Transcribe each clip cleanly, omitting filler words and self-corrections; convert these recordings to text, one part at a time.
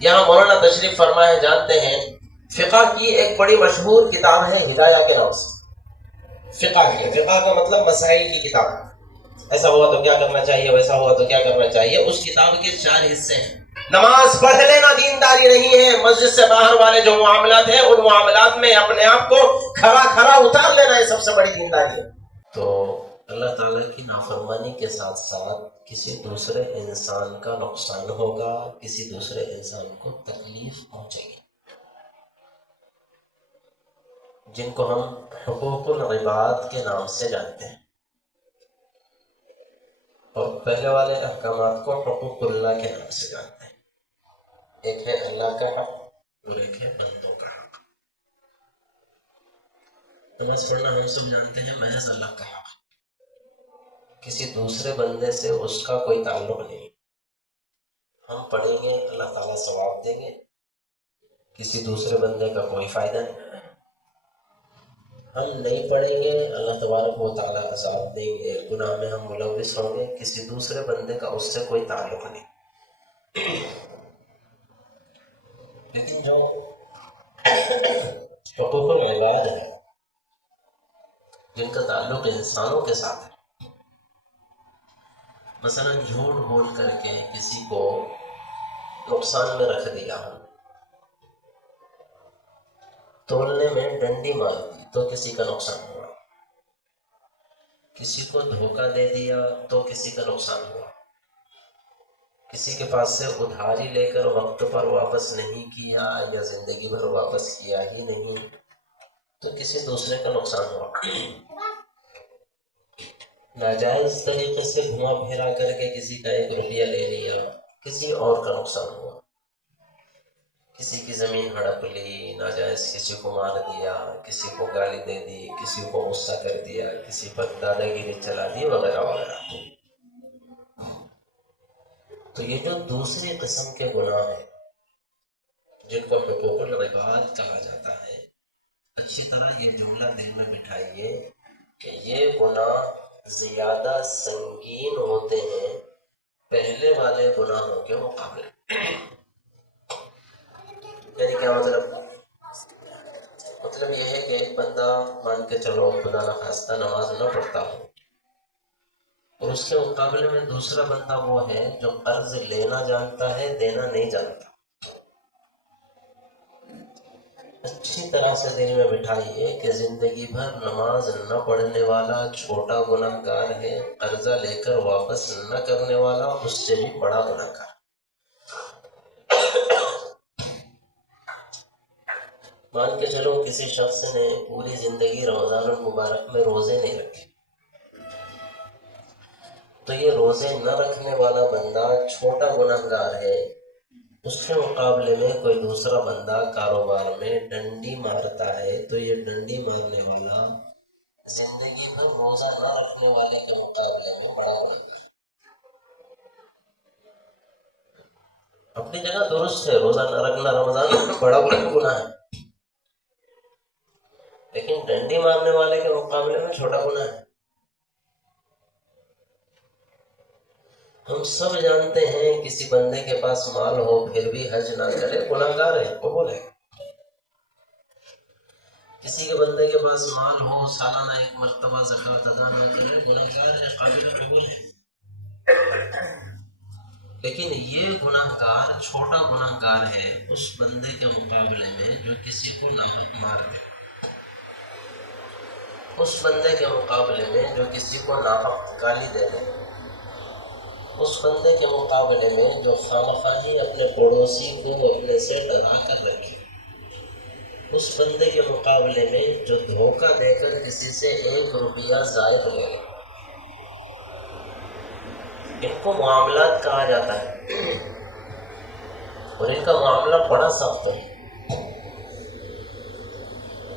یہاں مولانا تشریف فرمائے جانتے ہیں فقہ کی ایک بڑی مشہور کتاب ہے ہدایہ کے نام سے. فقہ کا مطلب مسائل کی کتاب. ایسا ہوا تو کیا کرنا چاہیے، ویسا ہوا تو کیا کرنا چاہیے. اس کتاب کے 4 حصے ہیں. نماز پڑھ لینا دینداری نہیں ہے، مسجد سے باہر والے جو معاملات ہیں ان معاملات میں اپنے آپ کو کھڑا اتار لینا ہے سب سے بڑی دینداری ہے. تو اللہ تعالیٰ کی نافرمانی کے ساتھ ساتھ کسی دوسرے انسان کا نقصان ہوگا، کسی دوسرے انسان کو تکلیف پہنچے گی، جن کو ہم حقوق العباد کے نام سے جانتے ہیں. اور پہلے والے احکامات کو حقوق اللہ کے نام سے جانتے ہیں. ایک ہے اللہ کا حق اور ایک ہے بندوں کا حق. نماز پڑھنا ہم سب جانتے ہیں محض اللہ کا حق، کسی دوسرے بندے سے اس کا کوئی تعلق نہیں. ہم پڑھیں گے اللہ تعالیٰ ثواب دیں گے، کسی دوسرے بندے کا کوئی فائدہ نہیں. ہم نہیں پڑھیں گے اللہ تبارک و تعالیٰ عذاب دیں گے، گناہ میں ہم ملوث ہوں گے، کسی دوسرے بندے کا اس سے کوئی تعلق نہیں. لیکن جو حقوق العباد ہے جن کا تعلق انسانوں کے ساتھ ہے، مثلا جھوٹ بول کر کے کسی کو نقصان میں رکھ دیا، تولنے میں ڈنڈی مار دی تو کسی کا نقصان ہوا، کسی کو دھوکہ دے دیا تو کسی کا نقصان ہوا، کسی کے پاس سے ادھاری لے کر وقت پر واپس نہیں کیا یا زندگی بھر واپس کیا ہی نہیں تو کسی دوسرے کا نقصان ہوا. ناجائز طریقے سے گھما پھرا کر کے کسی کا 1 روپیہ لے لیا، کسی اور کا نقصان ہوا. کسی کی زمین ہڑپ لی، ناجائز کسی کو مار دیا، کسی کو گالی دے دی، کسی کو غصہ کر دیا، کسی پر دادا گیری چلا دی وغیرہ وغیرہ. تو یہ جو دوسری قسم کے گناہ ہیں جن کو حقوق العباد کہا جاتا ہے، اچھی طرح یہ جملہ دل میں بٹھائیے کہ یہ گناہ زیادہ سنگین ہوتے ہیں پہلے والے گناہوں کے مقابلے. یعنی کیا مطلب یہ ہے کہ ایک بندہ مان کے چلو خدا نخواستہ نماز نہ پڑھتا ہو، اور اس کے مقابلے میں دوسرا بندہ وہ ہے جو قرض لینا جانتا ہے دینا نہیں جانتا. اچھی طرح سے دل میں بٹھائیے کہ زندگی بھر نماز نہ پڑھنے والا چھوٹا گناہ گار ہے، قرضہ لے کر واپس نہ کرنے والا اس سے بھی بڑا گناہ گار. مان کے چلو کسی شخص نے پوری زندگی رمضان المبارک میں روزے نہیں رکھے، تو یہ روزے نہ رکھنے والا بندہ چھوٹا گناہ گار ہے. اس کے مقابلے میں کوئی دوسرا بندہ کاروبار میں ڈنڈی مارتا ہے تو یہ ڈنڈی مارنے والا زندگی بھر روزہ نہ رکھنے والے کے مقابلے میں بڑا گناہ گار. اپنی جگہ درست ہے، روزہ نہ رکھنا رمضان میں بڑا گناہ ہے، لیکن ڈنڈی مارنے والے کے مقابلے میں چھوٹا گناہ ہے. ہم سب جانتے ہیں کسی بندے کے پاس مال ہو پھر بھی حج نہ کرے گناہ گار ہے، قبول ہے. کسی کے بندے کے پاس مال ہو سالانہ 1 مرتبہ زکوٰۃ ادا نہ کرے گناہ گار ہے، قابل قبول ہے. لیکن یہ گناہ گار چھوٹا گناہ گار ہے اس بندے کے مقابلے میں جو کسی کو ناحق مار دے، اس بندے کے مقابلے میں جو کسی کو ناحق گالی دے دے، اس بندے کے مقابلے میں جو خامخواہی اپنے پڑوسی کو اپنے سے ڈرا کر رکھے، اس بندے کے مقابلے میں جو دھوکہ دے کر کسی سے 1 روپیہ زائد لے لے. ان کو معاملات کہا جاتا ہے اور ان کا معاملہ بڑا سخت ہے.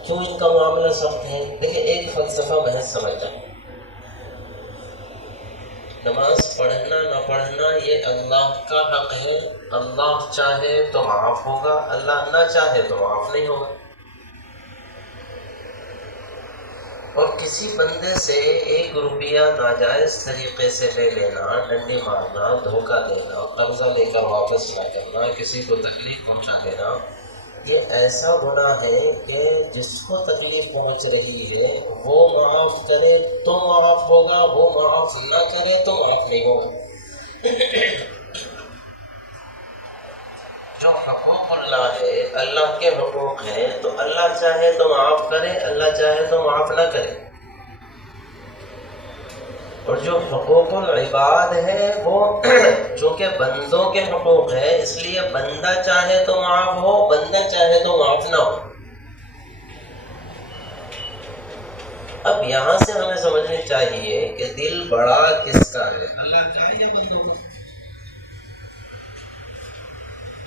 کیوں ان کا معاملہ سخت ہے؟ دیکھیں ایک فلسفہ محض سمجھنا، نماز پڑھنا نہ پڑھنا یہ اللہ کا حق ہے. اللہ چاہے تو معاف ہوگا، اللہ نہ چاہے تو معاف نہیں ہوگا. اور کسی بندے سے 1 روپیہ ناجائز طریقے سے لے لینا، ڈنڈی مارنا، دھوکہ دینا، قرضہ لے کر واپس نہ کرنا، کسی کو تکلیف پہنچا دینا، یہ ایسا گناہ ہے کہ جس کو تکلیف پہنچ رہی ہے وہ معاف کرے تو معاف ہوگا، وہ معاف نہ کرے تو معاف نہیں ہوگا۔ جو حقوق اللہ ہے، اللہ کے حقوق ہیں، تو اللہ چاہے تو معاف کرے، اللہ چاہے تو معاف نہ کرے۔ اور جو حقوق العباد ہے وہ چونکہ بندوں کے حقوق ہے، اس لیے بندہ چاہے تو معاف ہو، بندہ چاہے تو معاف نہ ہو۔ اب یہاں سے ہمیں سمجھنی چاہیے کہ دل بڑا کس کا ہے، اللہ کا ہے یا بندوں کا؟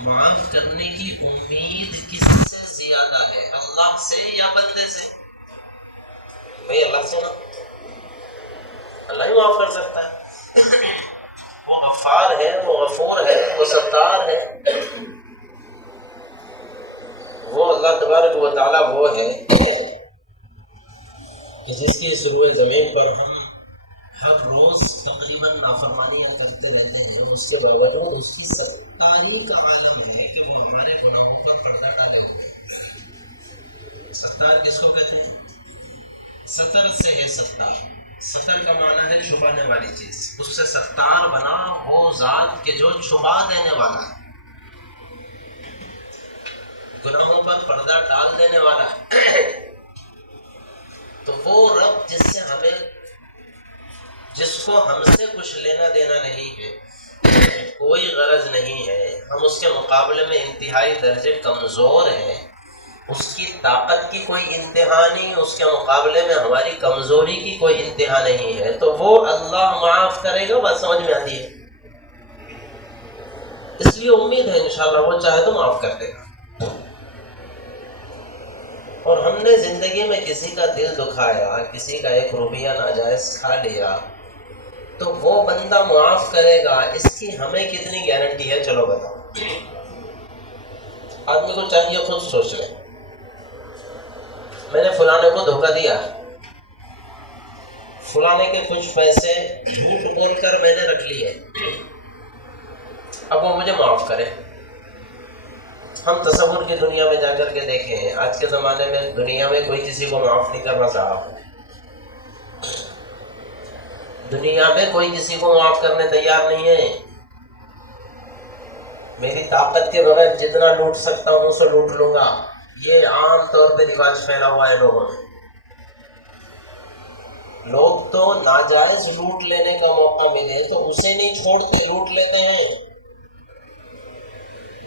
معاف کرنے کی امید کس سے زیادہ ہے، اللہ سے یا بندے سے؟ بھئی اللہ سے نا، اللہ ہی معاف کر سکتا ہے، وہ غفار ہے، وہ غفور ہے، وہ ستار ہے، وہ اللہ تبارک و تعالیٰ وہ ہے کہ جس کی اس روئے زمین پر ہم ہر روز تقریباً نافرمانیاں کرتے رہتے ہیں، اس کے باوجود اس کی ستاری کا عالم ہے کہ وہ ہمارے گناہوں پر پردہ ڈالے ہوئے۔ ستار کس کو کہتے ہیں؟ ستر سے ہے ستار، ستر کا معنی ہے چھپانے والی چیز، اس سے ستار بنا وہ ذات کہ جو چھپا دینے والا ہے، گناہوں پر پردہ ڈال دینے والا ہے۔ تو وہ رب جس کو ہم سے کچھ لینا دینا نہیں ہے، کوئی غرض نہیں ہے، ہم اس کے مقابلے میں انتہائی درجے کمزور ہیں، اس کی طاقت کی کوئی انتہا نہیں، اس کے مقابلے میں ہماری کمزوری کی کوئی انتہا نہیں ہے، تو وہ اللہ معاف کرے گا، بات سمجھ میں آتی ہے؟ اس لیے امید ہے انشاءاللہ وہ چاہے تو معاف کر دے گا۔ اور ہم نے زندگی میں کسی کا دل دکھایا، کسی کا 1 روپیہ ناجائز کھا لیا، تو وہ بندہ معاف کرے گا، اس کی ہمیں کتنی گارنٹی ہے؟ چلو بتاؤ۔ آدمی کو چاہیے خود سوچ لے، میں نے فلانے کو دھوکہ دیا، فلانے کے کچھ پیسے جھوٹ بول کر میں نے رکھ لیے، اب وہ مجھے معاف کرے۔ ہم تصور کی دنیا میں جا کر کے دیکھیں، آج کے زمانے میں دنیا میں کوئی کسی کو معاف نہیں کر رہا صاحب، دنیا میں کوئی کسی کو معاف کرنے تیار نہیں ہے۔ میری طاقت کے بغیر جتنا لوٹ سکتا ہوں اسے لوٹ لوں گا، یہ عام طور پہ رواج پھیلا ہوا ہے لوگوں میں۔ لوگ تو ناجائز لوٹ لینے کا موقع ملے تو اسے نہیں چھوڑتے، لوٹ لیتے ہیں۔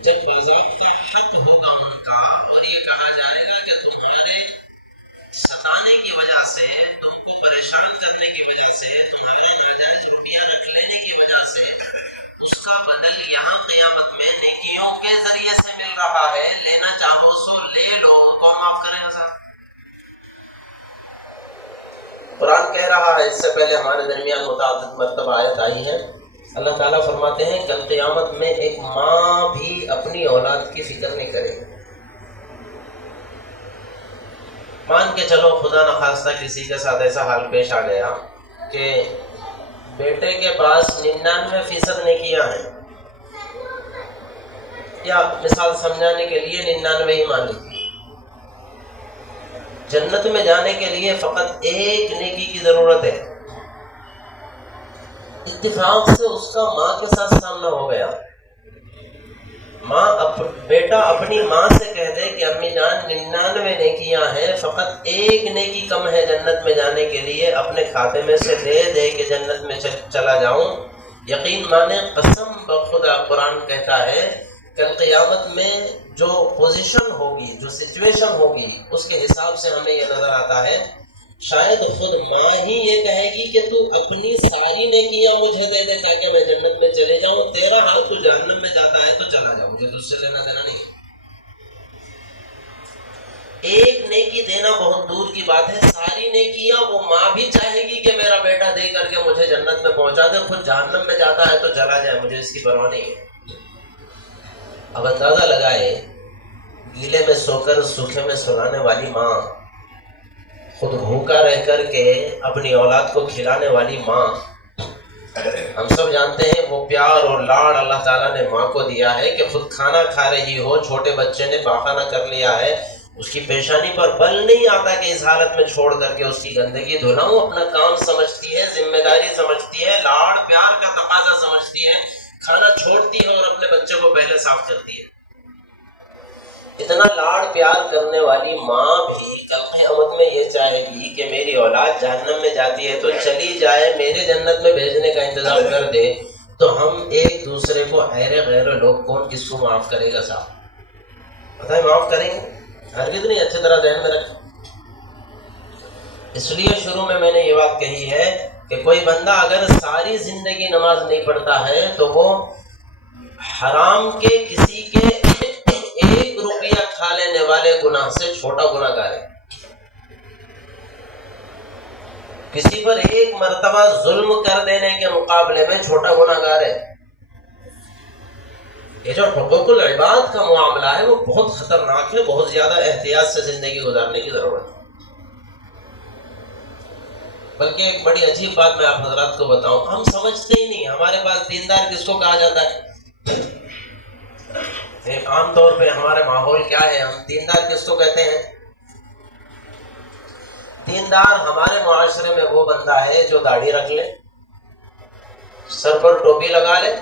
جب باضابطہ حق ہوگا ان کا اور یہ کہا جائے گا کہ تمہارے ستانے کی وجہ سے، تم کو پریشان کرنے کی وجہ سے، تمہارا ناجائز روپیہ رکھ لینے کی وجہ سے اس کا بدل یہاں قیامت میں نیکیوں کے ذریعے سے مل رہا ہے، لینا چاہو سو لے لو، کون معاف کرے گا صاحب؟ قرآن کہہ رہا ہے، اس سے پہلے ہمارے درمیان متعدد مرتبہ آیت آئی ہے، اللہ تعالیٰ فرماتے ہیں کہ قیامت میں ایک ماں بھی اپنی اولاد کی فکر نہیں کرے گی۔ مان کے چلو خدا نخواستہ کسی کے ساتھ ایسا حال پیش آ گیا کہ بیٹے کے پاس 99% نیکیاں ہیں، یا مثال سمجھانے کے لیے 99 ہی مان لیجیے، جنت میں جانے کے لیے فقط ایک نیکی کی ضرورت ہے، اتفاق سے اس کا ماں کے ساتھ سامنا ہو گیا، بیٹا اپنی ماں سے کہہ دے کہ امی جان 99 نیکیاں ہیں، فقط ایک نیکی کم ہے جنت میں جانے کے لیے، اپنے کھاتے میں سے دے دے کہ جنت میں چلا جاؤں، یقین مانے قسم بخدا قرآن کہتا ہے کل قیامت میں جو پوزیشن ہوگی، جو سچویشن ہوگی، اس کے حساب سے ہمیں یہ نظر آتا ہے شاید خود ماں ہی یہ کہے گی کہ تو اپنی ساری نیکیاں مجھے دے دے تاکہ میں جنت میں چلے جاؤں، تیرا حال تو جہنم میں جاتا ہے تو چلا جاؤ، مجھے تجھ سے لینا دینا نہیں۔ ایک نیکی دینا بہت دور کی بات ہے، ساری نیکیاں وہ ماں بھی چاہے گی کہ میرا بیٹا دے کر کے مجھے جنت میں پہنچا دے، خود جہنم میں جاتا ہے تو چلا جائے، مجھے اس کی پرواہ نہیں ہے۔ اب اندازہ لگائے، گیلے میں سو کر سوکھے میں سلانے والی ماں خود بھوکا رہ کر کے اپنی اولاد کو کھلانے والی ماں، ہم سب جانتے ہیں وہ پیار اور لاڑ اللہ تعالیٰ نے ماں کو دیا ہے کہ خود کھانا کھا رہی ہو، چھوٹے بچے نے پاخانہ کر لیا ہے، اس کی پیشانی پر بل نہیں آتا کہ اس حالت میں چھوڑ کر کے اس کی گندگی دھلاؤں، اپنا کام سمجھتی ہے، ذمہ داری سمجھتی ہے، لاڑ پیار کا تقاضا سمجھتی ہے، کھانا چھوڑتی ہے اور اپنے بچے کو پہلے صاف کرتی ہے۔ اتنا لاڑ پیار کرنے والی ماں بھی کل قیامت میں یہ چاہے گی کہ میری اولاد جہنم میں جاتی ہے تو چلی جائے، میرے جنت میں بھیجنے کا انتظام کر دے، تو ہم ایک دوسرے کو غیر لوگ کون کس کو معاف کرے گا صاحب؟ پتہ ہے معاف کریں گے؟ ہرگز نہیں، اچھی طرح ذہن میں رکھیں۔ اس لیے شروع میں نے یہ بات کہی ہے کہ کوئی بندہ اگر ساری زندگی نماز نہیں پڑھتا ہے تو وہ حرام کے کسی کے 1 روپیہ کھا لینے والے گناہ سے چھوٹا گناہ گار ہے۔ کسی پر 1 مرتبہ ظلم کر دینے کے مقابلے میں چھوٹا گناہ گار ہے۔ یہ جو حقوق العباد کا معاملہ ہے وہ بہت خطرناک ہے، بہت زیادہ احتیاط سے زندگی گزارنے کی ضرورت ہے۔ بلکہ ایک بڑی عجیب بات میں آپ حضرات کو بتاؤں، ہم سمجھتے ہی نہیں ہمارے پاس دیندار کس کو کہا جاتا ہے۔ عام طور پہ ہمارے ماحول کیا ہے، ہم دیندار کس کو کہتے ہیں؟ دیندار ہمارے معاشرے میں وہ بندہ ہے جو داڑھی رکھ لے، سر پر ٹوپی لگا لے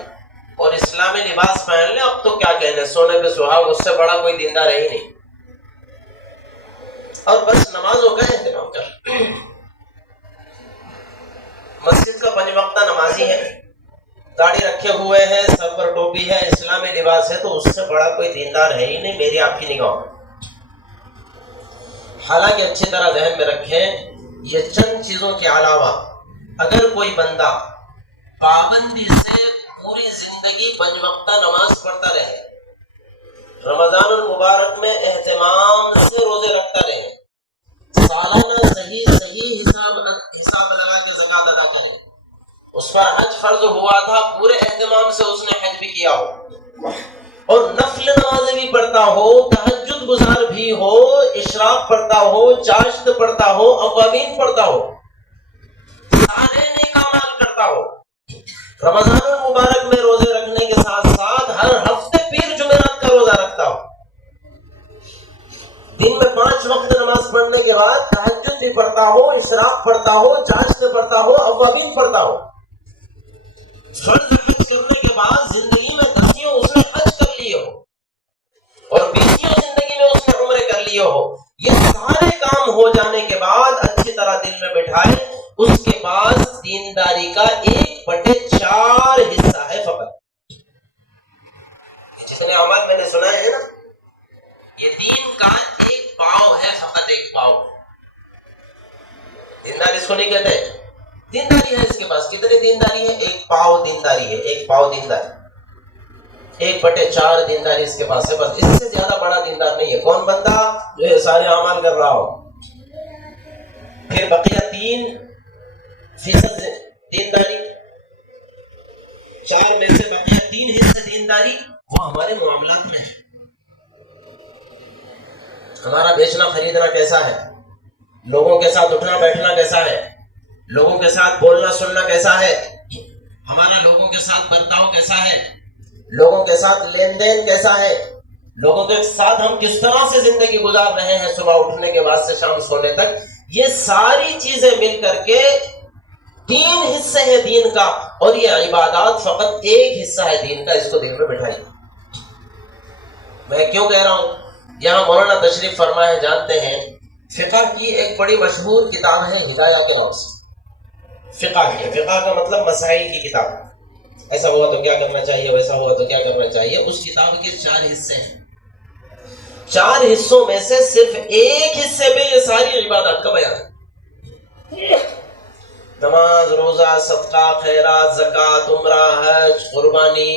اور اسلامی لباس پہن لے، اب تو کیا کہنے، سونے پہ سہاگ، اس سے بڑا کوئی دیندار ہے ہی نہیں، اور بس نمازوں کا اہتمام کر، مسجد کا 5 وقتہ نمازی ہے، داڑھی رکھے ہوئے ہے، سر پر ٹوپی ہے، اسلامی لباس ہے، تو اس سے بڑا کوئی دیندار ہے ہی نہیں میری آپ کی نگاہوں میں۔ حالانکہ اچھی طرح ذہن میں رکھیں، یہ چند چیزوں کے علاوہ اگر کوئی بندہ پابندی سے پوری زندگی 5 وقتہ نماز پڑھتا رہے، رمضان المبارک میں اہتمام سے روزے رکھتا رہے، سالانہ صحیح حساب لگا کے زکوٰۃ ادا کرے، اس پر حج فرض ہوا تھا، پورے اہتمام سے اس نے حج بھی کیا ہو، اور نفل نمازیں بھی پڑھتا ہو، تہجد گزار بھی ہو، اشراق پڑھتا ہو، چاشت پڑھتا ہو، اوابین پڑھتا ہو، سارے نیک اعمال کرتا ہو، رمضان المبارک میں روزے رکھنے کے ساتھ ساتھ ہر ہفتے پیر جمعرات کا روزہ رکھتا ہو، دن میں 5 وقت نماز پڑھنے کے بعد تہجد بھی پڑھتا ہو، اشراق پڑھتا ہو، چاشت پڑھتا ہو، اوابین پڑھتا ہو، فرض حج کرنے کے بعد زندگی میں 10 اس نے حج کر لیے ہو اور 20 زندگی میں اس نے عمرے کر لیے ہو، یہ سارے کام ہو جانے کے بعد اچھی طرح دل میں بٹھائے اس کے پاس دینداری کا 1/4 حصہ ہے فقط۔ جتنے اعمال میں نے سنائے ہیں نا، یہ دین کا 1 پاؤ ہے، فقط 1 پاؤ۔ دیندار اس کو نہیں کہتے، دینداری ہے اس کے پاس، کتنی دینداری ہے؟ 1 پاؤ دینداری ہے، 1 پاؤ دینداری، 1/4 دینداری اس کے پاس ہے، بس اس سے زیادہ بڑا دیندار نہیں ہے۔ کون بندہ جو یہ سارے اعمال کر رہا ہو، پھر بقیہ 3% دینداری، 4 میں سے بقیہ 3 حصے دینداری، وہ ہمارے معاملات میں ہے۔ ہمارا بیچنا خریدنا کیسا ہے، لوگوں کے ساتھ اٹھنا بیٹھنا کیسا ہے، لوگوں کے ساتھ بولنا سننا کیسا ہے، ہمارا لوگوں کے ساتھ برتاؤ کیسا ہے، لوگوں کے ساتھ لین دین کیسا ہے، لوگوں کے ساتھ ہم کس طرح سے زندگی گزار رہے ہیں صبح اٹھنے کے بعد سے شام سونے تک، یہ ساری چیزیں مل کر کے 3 حصے ہیں دین کا، اور یہ عبادات فقط 1 حصہ ہے دین کا، اس کو دل میں بٹھائیے۔ میں کیوں کہہ رہا ہوں، یہاں مولانا تشریف فرمائے جانتے ہیں، فقہ کی ایک بڑی مشہور کتاب ہے ہدایہ کے نام سے، فقہ کا مطلب مسائل کی کتاب، ایسا ہوا تو کیا کرنا چاہیے، ویسا ہوا تو کیا کرنا چاہیے، اس کتاب کے 4 حصے ہیں، 4 حصوں میں سے صرف 1 حصے میں یہ ساری عبادات کا بیان ہے، نماز، روزہ، صدقہ، خیرات، زکوٰۃ، عمرہ، حج، قربانی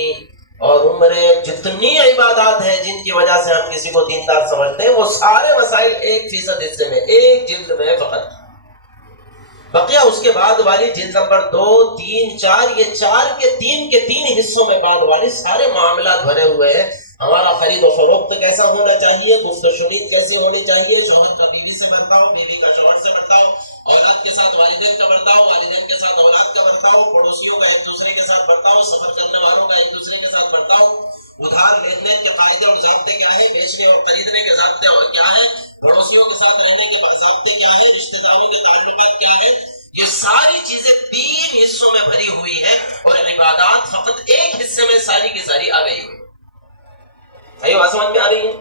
اور عمرے، جتنی عبادات ہیں جن کی وجہ سے ہم کسی کو دیندار سمجھتے ہیں، وہ سارے مسائل 1% حصے میں، 1 جلد میں فقط، بقیہ اس کے بعد والی جلد نمبر 2، 3، 4، یہ 4 کے 3 حصوں میں بعد والی سارے معاملات بھرے ہوئے ہیں، ہمارا خرید و فروخت کیسا ہونا چاہیے، گفت و شنید کیسے ہونی چاہیے، شوہر کا بیوی سے برتاؤ، بیوی کا شوہر سے برتاؤ، اولاد کے ساتھ والدین کا برتاؤ، والدین کے ساتھ اولاد کا برتاؤ، پڑوسیوں کا ایک دوسرے کے ساتھ برتاؤ، سفر کرنے والوں کا ایک دوسرے کے ساتھ برتاؤ، ادھار لینے کے قاعدے اور ضابطے کیا ہے، بیچنے اور خریدنے کے ضابطے اور کیا ہے، پڑوسیوں کے ساتھ رہنے کے ضابطے کیا ہے، رشتہ داروں کے تعلقات کیا ہے، یہ ساری چیزیں 3 حصوں میں بھری ہوئی ہے اور عبادات فقط ایک حصے میں ساری کی ساری آ گئی ہوئی. بات سمجھ میں آ رہی ہے؟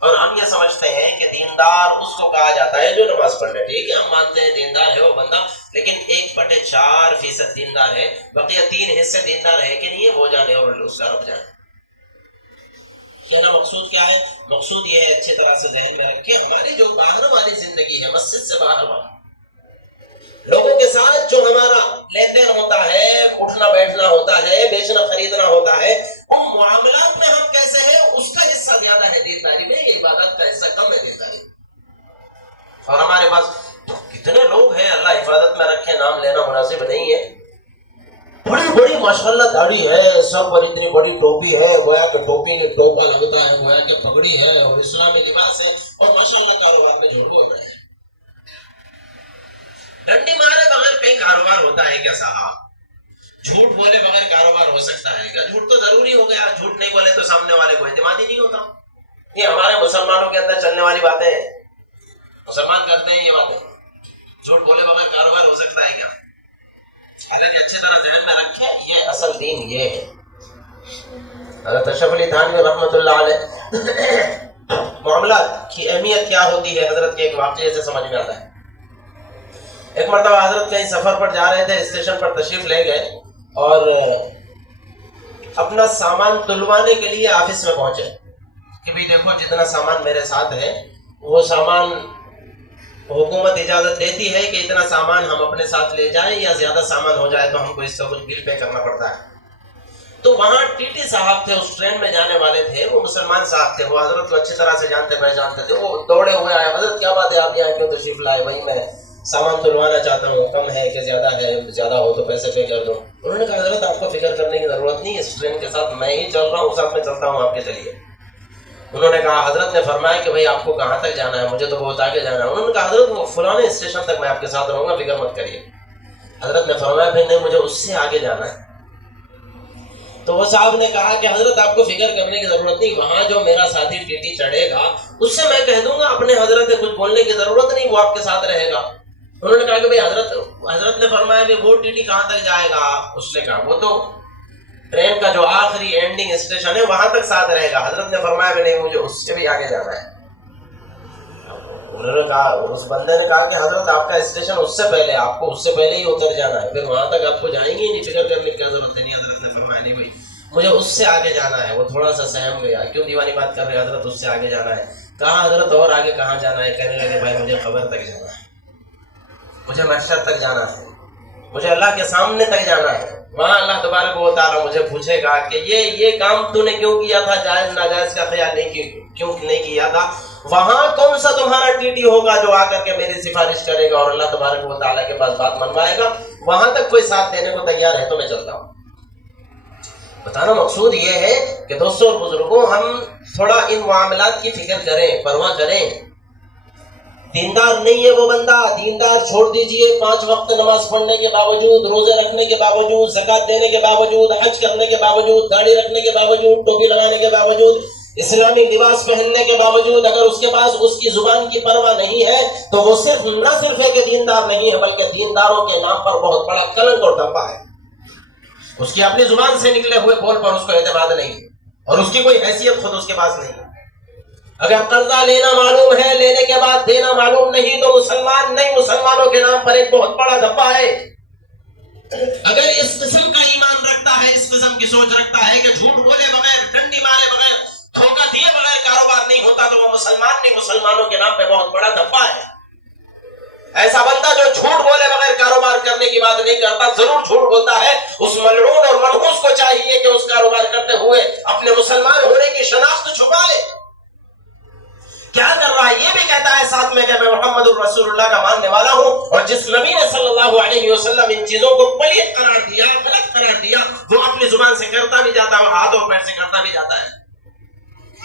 اور ہم یہ سمجھتے ہیں کہ دیندار اس کو کہا جاتا ہے جو نماز پڑھ لے. ٹھیک ہے، ہم مانتے ہیں دیندار ہے وہ بندہ، لیکن 1/4% دیندار ہے، بقیہ 3 حصے دیندار ہے کہ نہیں ہے وہ جانے اور اس کا رب جانے. کہنا مقصود کیا ہے؟ مقصود یہ ہے، اچھی طرح سے ذہن میں رکھیں، ہماری جو باہر والی زندگی ہے، مسجد سے باہر والی لوگوں کے ساتھ جو ہمارا لین دین ہوتا ہے، اٹھنا بیٹھنا ہوتا ہے، بیچنا خریدنا ہوتا ہے، ان معاملات میں ہم کیسے ہیں، اس کا حصہ زیادہ ہے دینداری میں، یہ عبادت کا حصہ کم ہے دینداری میں. اور ہمارے پاس کتنے لوگ ہیں، اللہ حفاظت میں رکھے، نام لینا مناسب نہیں ہے، بڑی بڑی ماشاءاللہ داڑھی ہے سب پر، اتنی بڑی ٹوپی ہے، گویا کہ ٹوپی نے ٹوپا لگتا ہے، گویا کہ پگڑی ہے اور اسلامی لباس ہے، اور ماشاءاللہ کاروبار میں جھوٹ بول رہے ہیں. ڈنڈی مارے بغیر کہیں کاروبار ہوتا ہے کیا صاحب؟ جھوٹ بولے بغیر کاروبار ہو سکتا ہے کیا؟ جھوٹ تو ضروری ہو گیا، جھوٹ نہیں بولے تو سامنے والے کو اعتماد ہی نہیں ہوتا. یہ ہمارے مسلمانوں کے اندر چلنے والی باتیں ہیں، مسلمان کرتے ہیں یہ باتیں. جھوٹ بولے بغیر کاروبار ہو سکتا ہے کیا؟ حالانکہ اچھی طرح ذہن میں رکھیں، یہ اصل دین یہ ہے. حضرت اشرف علی تھانوی رحمۃ اللہ علیہ معاملات کی اہمیت کیا ہوتی ہے حضرت کے ایک واقعے سے سمجھ میں آتا ہے. ایک مرتبہ حضرت کہیں سفر پر جا رہے تھے، اسٹیشن پر تشریف لے گئے اور اپنا سامان تلوانے کے لیے آفس میں پہنچے کہ بھی دیکھو جتنا سامان میرے ساتھ ہے وہ سامان حکومت اجازت دیتی ہے کہ اتنا سامان ہم اپنے ساتھ لے جائیں، یا زیادہ سامان ہو جائے تو ہم کو اس کا کچھ بل پے کرنا پڑتا ہے. تو وہاں ٹی ٹی صاحب تھے، اس ٹرین میں جانے والے تھے، وہ مسلمان صاحب تھے، وہ حضرت کو اچھی طرح سے جانتے پہچانتے تھے. وہ دوڑے ہوئے آئے، حضرت کیا بات ہے آپ یہاں کیوں تشریف لائے؟ وہی میں سامان تلوانا چاہتا ہوں، کم ہے کہ زیادہ ہے، زیادہ ہو تو پیسے پے کر دو. انہوں نے کہا حضرت آپ کو فکر کرنے کی ضرورت نہیں، اس ٹرین کے ساتھ میں ہی چل رہا ہوں، ساتھ میں چلتا ہوں آپ کے چلیے. انہوں نے کہا حضرت نے فرمایا کہ بھئی آپ کو کہاں تک جانا ہے؟ مجھے تو بہت آگے جانا ہے. انہوں نے کہا حضرت وہ فلانے اسٹیشن تک میں آپ کے ساتھ رہوں گا، فکر مت کریے. حضرت نے فرمایا پھر نہیں، مجھے اس سے آگے جانا ہے. تو وہ صاحب نے کہا کہ حضرت آپ کو فکر کرنے کی ضرورت نہیں، وہاں جو میرا ساتھی ٹی ٹی چڑھے گا اس سے میں کہہ دوں گا، اپنے حضرت سے کچھ بولنے کی ضرورت نہیں، وہ آپ کے ساتھ رہے گا. انہوں نے کہا کہ بھئی حضرت نے فرمایا کہ وہ ٹی ٹی کہاں تک جائے گا؟ اس نے کہا وہ تو ٹرین کا جو آخری اینڈنگ اسٹیشن ہے وہاں تک ساتھ رہے گا. حضرت نے فرمایا کہ نہیں، مجھے اس سے بھی آگے جانا ہے. انہوں نے کہا، اس بندے نے کہا کہ حضرت آپ کا اسٹیشن اس سے پہلے، آپ کو اس سے پہلے ہی اتر جانا ہے، پھر وہاں تک آپ کو جائیں گے نہیں، فکر کرنے کی ضرورت نہیں. حضرت نے فرمایا نہیں بھائی مجھے اس سے آگے جانا ہے. وہ تھوڑا سا سہم گیا، کیوں دیوانی بات کر رہے حضرت، اس سے آگے جانا ہے. کہا حضرت اور آگے کہاں جانا ہے؟ کہنے لگے بھائی مجھے قبر تک جانا ہے، مجھے محشر تک جانا ہے، مجھے اللہ کے سامنے تک جانا ہے. وہاں اللہ تبارک و تعالیٰ مجھے پوچھے گا کہ یہ کام تو نے کیوں کیا تھا، جائز ناجائز کا خیال کیوں نہیں کیا تھا. وہاں کون سا تمہارا ٹی ٹی ہوگا جو آ کر کے میری سفارش کرے گا اور اللہ تبارک و تعالیٰ کے پاس بات منوائے گا؟ وہاں تک کوئی ساتھ دینے کو تیار ہے تو میں چلتا ہوں. بتانا مقصود یہ ہے کہ دوستوں اور بزرگوں، ہم تھوڑا ان معاملات کی فکر کریں، پرواہ کریں. دیندار نہیں ہے وہ بندہ، دیندار چھوڑ دیجئے، 5 وقت نماز پڑھنے کے باوجود، روزے رکھنے کے باوجود، زکوٰۃ دینے کے باوجود، حج کرنے کے باوجود، داڑھی رکھنے کے باوجود، ٹوپی لگانے کے باوجود، اسلامی لباس پہننے کے باوجود، اگر اس کے پاس اس کی زبان کی پرواہ نہیں ہے تو وہ نہ صرف ہے کہ دیندار نہیں ہے، بلکہ دینداروں کے نام پر بہت بڑا کلنک اور دھبا ہے. اس کی اپنی زبان سے نکلے ہوئے قول پر اس کو اعتماد نہیں، اور اس کی کوئی حیثیت خود اس کے پاس نہیں. اگر قرضہ لینا معلوم ہے، لینے کے بعد دینا معلوم نہیں، تو مسلمان نہیں، مسلمانوں کے نام پر ایک بہت بڑا دھبا ہے. اگر اس قسم کا ایمان رکھتا ہے، اس قسم کی سوچ رکھتا ہے کہ جھوٹ بولے بغیر، ڈنڈی مارے بغیر، دھوکہ دیے بغیر کاروبار نہیں ہوتا، تو وہ مسلمان نہیں، مسلمانوں کے نام پہ بہت بڑا دھبا ہے. ایسا بندہ جو جھوٹ بولے بغیر کاروبار کرنے کی بات نہیں کرتا، ضرور جھوٹ بولتا ہے. اس ملعون اور منحوس کو چاہیے کہ اس کاروبار کرتے ہوئے اپنے مسلمان ہونے کی شناخت چھپائے. کیا کر رہا ہے؟ یہ بھی کہتا ہے ساتھ میں کہ میں محمد الرسول اللہ کا ماننے والا ہوں، اور جس نبی نے صلی اللہ علیہ وسلم ان چیزوں کو پلیت قرار دیا، غلط قرار دیا، وہ اپنی زبان سے کرتا بھی جاتا ہے، ہاتھ اور پیر سے کرتا بھی جاتا ہے.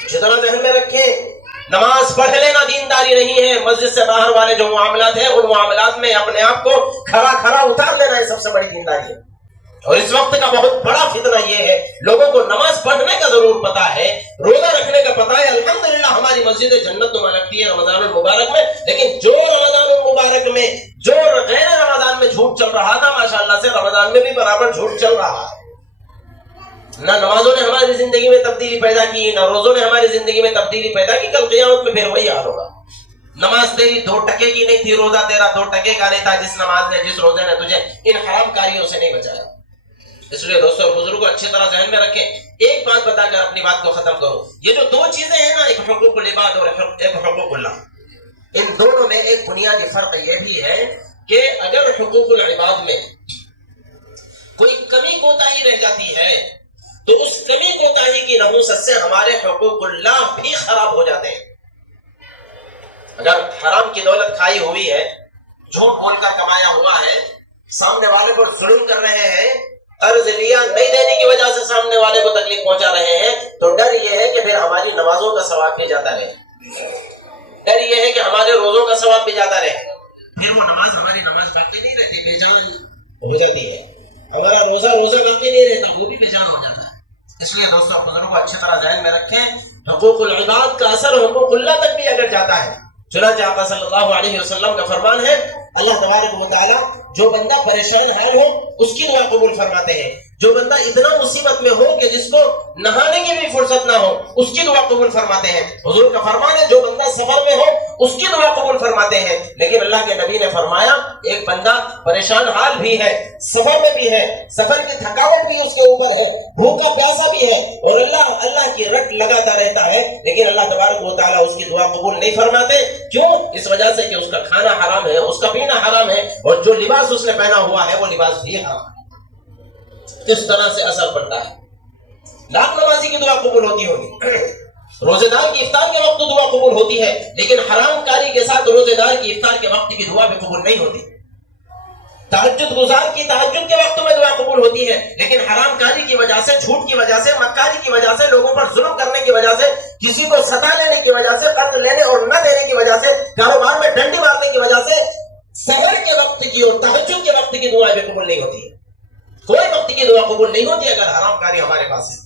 جتنا ذہن میں رکھیں نماز پڑھ لینا دینداری نہیں ہے، مسجد سے باہر والے جو معاملات ہیں ان معاملات میں اپنے آپ کو کھڑا اتار لینا یہ سب سے بڑی دینداری ہے۔ اور اس وقت کا بہت بڑا فتنہ یہ ہے، لوگوں کو نماز پڑھنے کا ضرور پتا ہے، روزہ رکھنے کا پتا ہے، الحمدللہ ہماری مسجد جنت نما لگتی ہے رمضان المبارک میں، لیکن جو رمضان المبارک میں جو غیر رمضان میں جھوٹ چل رہا تھا ماشاءاللہ سے رمضان میں بھی برابر جھوٹ چل رہا ہے۔ نہ نمازوں نے ہماری زندگی میں تبدیلی پیدا کی، نہ روزوں نے ہماری زندگی میں تبدیلی پیدا کی، کل قیامت میں پھر وہی حال ہوگا۔ نماز تیری 2 ٹکے کی نہیں تھی، روزہ تیرا 2 ٹکے کا نہیں تھا، جس نماز نے جس روزے نے تجھے ان حرام کاریوں سے نہیں بچایا۔ اس لیے دوستوں اور بزرگوں اچھی طرح ذہن میں رکھیں۔ ایک بات بتا کر اپنی بات کو ختم کروں، یہ جو 2 چیزیں ہیں نا، ایک حقوق العباد اور ایک حقوق اللہ، ان دونوں میں ایک بنیادی فرق یہ بھی ہے کہ اگر حقوق العباد میں کوئی کمی کوتاہی رہ جاتی ہے تو اس کمی کوتاہی کی نحوست سے ہمارے حقوق اللہ بھی خراب ہو جاتے ہیں۔ اگر حرام کی دولت کھائی ہوئی ہے، جھوٹ بول کر کمایا ہوا ہے، سامنے والے کو ظلم کر رہے ہیں، قرض لیا نہیں دینے کی وجہ سے سامنے والے کو تکلیف پہنچا رہے ہیں، تو ڈر یہ ہے کہ پھر ہماری نمازوں کا ثواب بھی جاتا رہے، ڈر یہ ہے کہ ہمارے روزوں کا ثواب بھی جاتا رہے، پھر وہ ہماری نماز باقی نہیں رہتی، بے جان ہو جاتی ہے، ہمارا روزہ باقی نہیں رہتا، وہ بھی بے جان ہو جاتا ہے۔ اس لیے دوستوں بزرگوں اچھی طرح ذہن میں رکھیں، حقوق العباد کا اثر حقوق اللہ تک بھی اگر جاتا ہے، چنانچہ آقا صلی اللہ علیہ وسلم کا فرمان ہے، اللہ تبارک و تعالی جو بندہ پریشان حال ہو اس کی دعا قبول فرماتے ہیں، جو بندہ اتنا مصیبت میں ہو کہ جس کو نہانے کی بھی فرصت نہ ہو اس کی دعا قبول فرماتے ہیں۔ حضور کا فرمان ہے جو بندہ سفر میں ہو اس کی دعا قبول فرماتے ہیں، لیکن اللہ کے نبی نے فرمایا ایک بندہ پریشان حال بھی ہے، سفر میں بھی ہے، سفر کی تھکاوٹ بھی اس کے اوپر ہے، بھوکا پیاسا بھی ہے، اور اللہ کی رٹ لگاتا رہتا ہے، لیکن اللہ تبارک و تعالیٰ اس کی دعا قبول نہیں فرماتے۔ کیوں؟ اس وجہ سے کہ اس کا کھانا حرام ہے، اس کا پینا حرام ہے، اور جو لباس اس نے پہنا ہوا ہے وہ لباس بھی حرام ہے۔ کس طرح سے اثر پڑتا ہے؟ لاکھ نمازی کی دعا قبول ہوتی ہوگی، روزے دار کی افطار کے وقت دعا قبول ہوتی ہے، لیکن حرام کاری کے ساتھ روزے دار کی افطار کے وقت کی دعا بھی قبول نہیں ہوتی۔ تہجد گزار کی تہجد کے وقت میں دعا قبول ہوتی ہے، لیکن حرام کاری کی وجہ سے، جھوٹ کی وجہ سے، مکاری کی وجہ سے، لوگوں پر ظلم کرنے کی وجہ سے، کسی کو ستا لینے کی وجہ سے، قرض لینے اور نہ دینے کی وجہ سے، کاروبار میں ڈنڈی مارنے کی وجہ سے سحر کے وقت کی اور تہجد کے وقت کی دعائیں بھی قبول نہیں ہوتی ہے۔ کوئی وقت کی دعا قبول نہیں ہوتی اگر حرام کاری ہمارے پاس ہے،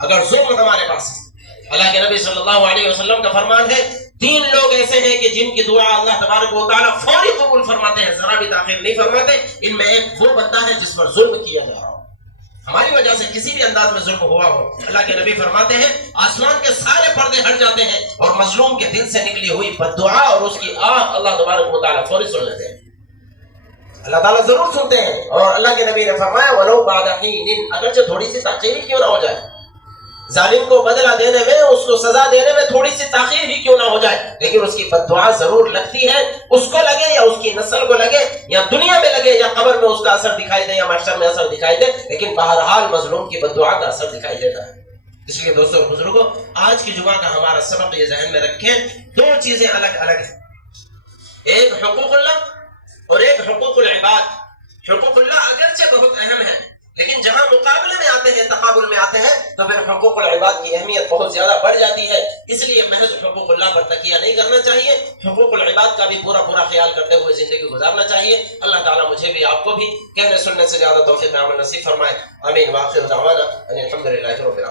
اگر ظلم ہمارے پاس ہے۔ اللہ کے نبی صلی اللہ علیہ وسلم کا فرمان ہے 3 لوگ ایسے ہیں کہ جن کی دعا اللہ تبارک و تعالیٰ فوری قبول فرماتے ہیں، ذرا بھی تاخیر نہیں فرماتے۔ ان میں ایک وہ بندہ ہے جس پر ظلم کیا جا رہا ہو، ہماری وجہ سے کسی بھی انداز میں ظلم ہوا ہو۔ اللہ کے نبی فرماتے ہیں آسمان کے سارے پردے ہٹ جاتے ہیں اور مظلوم کے دل سے نکلی ہوئی بددعا اور اس کی آہ اللہ تبارک و تعالیٰ فوری سن لیتے ہیں۔ اللہ تعالیٰ ضرور سنتے ہیں، اور اللہ کے نبی نے فرمایا وَلَوْ بَعْدَ حِينٍ، اگرچہ تھوڑی سی تاخیر ہی کیوں نہ ہو جائے، ظالم کو بدلہ دینے میں، اس کو سزا دینے میں تھوڑی سی تاخیر ہی کیوں نہ ہو جائے، لیکن اس کی بددعا ضرور لگتی ہے، اس کو لگے یا اس کی نسل کو لگے یا دنیا میں لگے یا قبر میں اس کا اثر دکھائی دے یا محشر میں اثر دکھائی دے، لیکن بہرحال مظلوم کی بددعا کا اثر دکھائی دیتا ہے۔ اس لیے دوستوں اور بزرگوں آج کی جمعہ کا ہمارا سبق یہ ذہن میں رکھیں، 2 چیزیں الگ الگ ہیں، ایک حقوق اللہ اور ایک حقوق العباد۔ حقوق اللہ اگرچہ بہت اہم ہے، لیکن جہاں مقابلے میں آتے ہیں، تقابل میں آتے ہیں، تو پھر حقوق العباد کی اہمیت بہت زیادہ بڑھ جاتی ہے۔ اس لیے محض حقوق اللہ پر تکیہ نہیں کرنا چاہیے، حقوق العباد کا بھی پورا خیال کرتے ہوئے زندگی گزارنا چاہیے۔ اللہ تعالیٰ مجھے بھی آپ کو بھی کہنے سننے سے زیادہ توفیق عمل نصیب فرمائے۔ آمین۔ وآخر دعوانا ان الحمد للہ رب العالمین۔